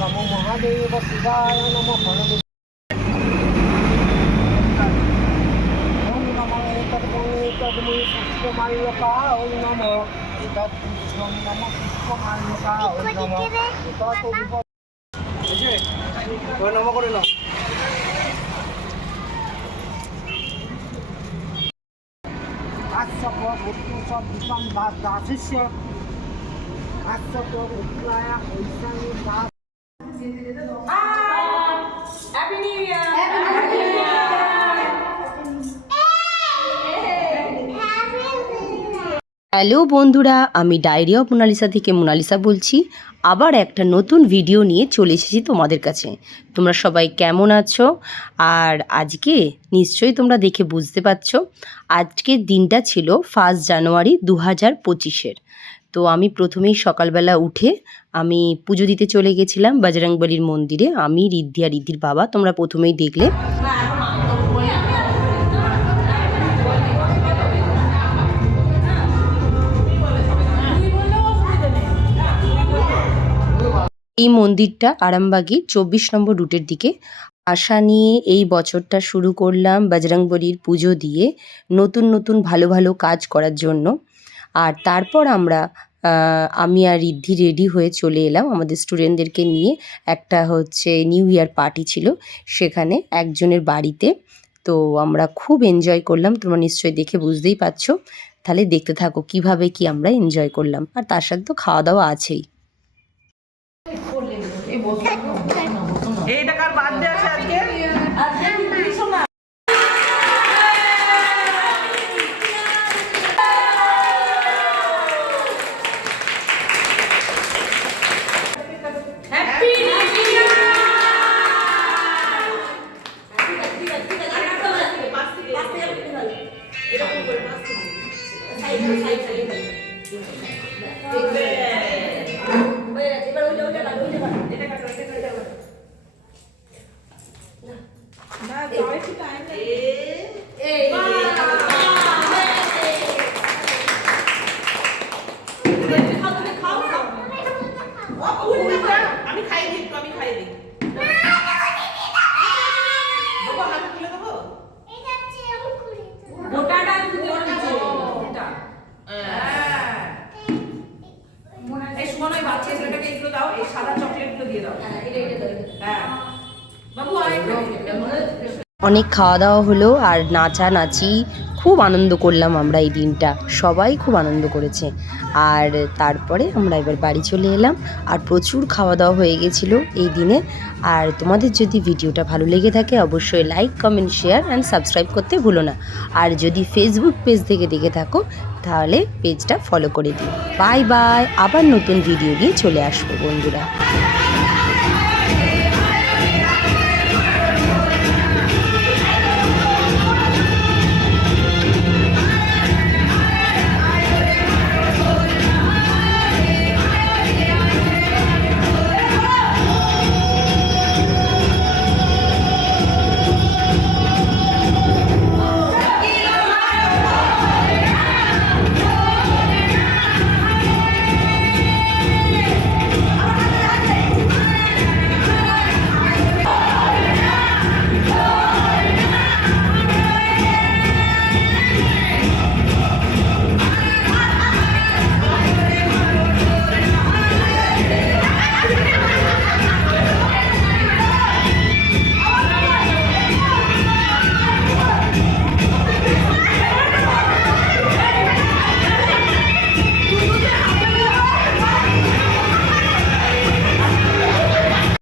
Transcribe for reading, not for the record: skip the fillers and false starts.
নমো মহাদেব শিবায় নমো পুষ্পমাল্যকা ওই নম পুষ্পম নম পুষ্পমাল্যকা ওই নম নম করে নাও। আচ্ছা ভক্তি সব দীপম দাসস্য আচ্ছা উত্তরায়া Aishani Das. Happy new year. Hello বন্ধুরা, আমি ডায়েরি অফ মোনালিসা থেকে মোনালিসা বলছি। আবার একটা নতুন ভিডিও নিয়ে চলে এসেছি তোমাদের কাছে। তোমরা সবাই কেমন আছো? আর আজকে নিশ্চয়ই তোমরা দেখে বুঝতে পারছো, আজকের দিনটা ছিল 1 জানুয়ারি 2025-এর। তো আমি প্রথমেই সকালবেলা উঠে আমি পুজো দিতে চলে গেছিলাম বজরংবলীর মন্দিরে। আমি, রিদ্ধি আর রিদ্ধির বাবা, তোমরা প্রথমেই দেখলে। এই মন্দিরটা আরামবাগের 24 নম্বর রুটের দিকে। আশা নিয়ে এই বছরটা শুরু করলাম বজরংবলীর পুজো দিয়ে, নতুন নতুন ভালো ভালো কাজ করার জন্য। আর তারপর আমি আর রিদ্ধি রেডি হয়ে চলে এলাম আমাদের স্টুডেন্টদেরকে নিয়ে। একটা নিউ ইয়ার পার্টি ছিল সেখানে একজনের বাড়িতে। তো আমরা খুব এনজয় করলাম, তোমরা নিশ্চয়ই দেখে বুঝতেই পারছো। তাহলে দেখতে থাকো কিভাবে কি আমরা এনজয় করলাম। আর তার সাথে তো খাওয়া দাওয়া আছেই। এইটা কার বার্থডে আছে আজকে? আমি খাই দিই, আমি খাই দিই। বাবা হাতে তুলে দেবো। গোটাটা দিতে হবে। গোটা। এই শোনো, এই বাচ্চা ছেলেটাকে এগুলো দাও, এই সাদা চকলেটগুলো দিয়ে দাও। হ্যাঁ বাবু আরেকটা অনেক খাওয়া দাওয়া হলো আর নাচানাচি, খুব আনন্দ করলাম আমরা এই দিনটা। সবাই খুব আনন্দ করেছে। আর তারপরে আমরা এবার বাড়ি চলে এলাম। আর প্রচুর খাওয়া দাওয়া হয়ে গেছিলো এই দিনে। আর তোমাদের যদি ভিডিওটা ভালো লেগে থাকে অবশ্যই like, comment, share and subscribe করতে ভুলো না। আর যদি ফেসবুক পেজ থেকে দেখে থাকো তাহলে পেজটা ফলো করে দিও। বাই বাই, আবার নতুন ভিডিও নিয়ে চলে আসবো বন্ধুরা।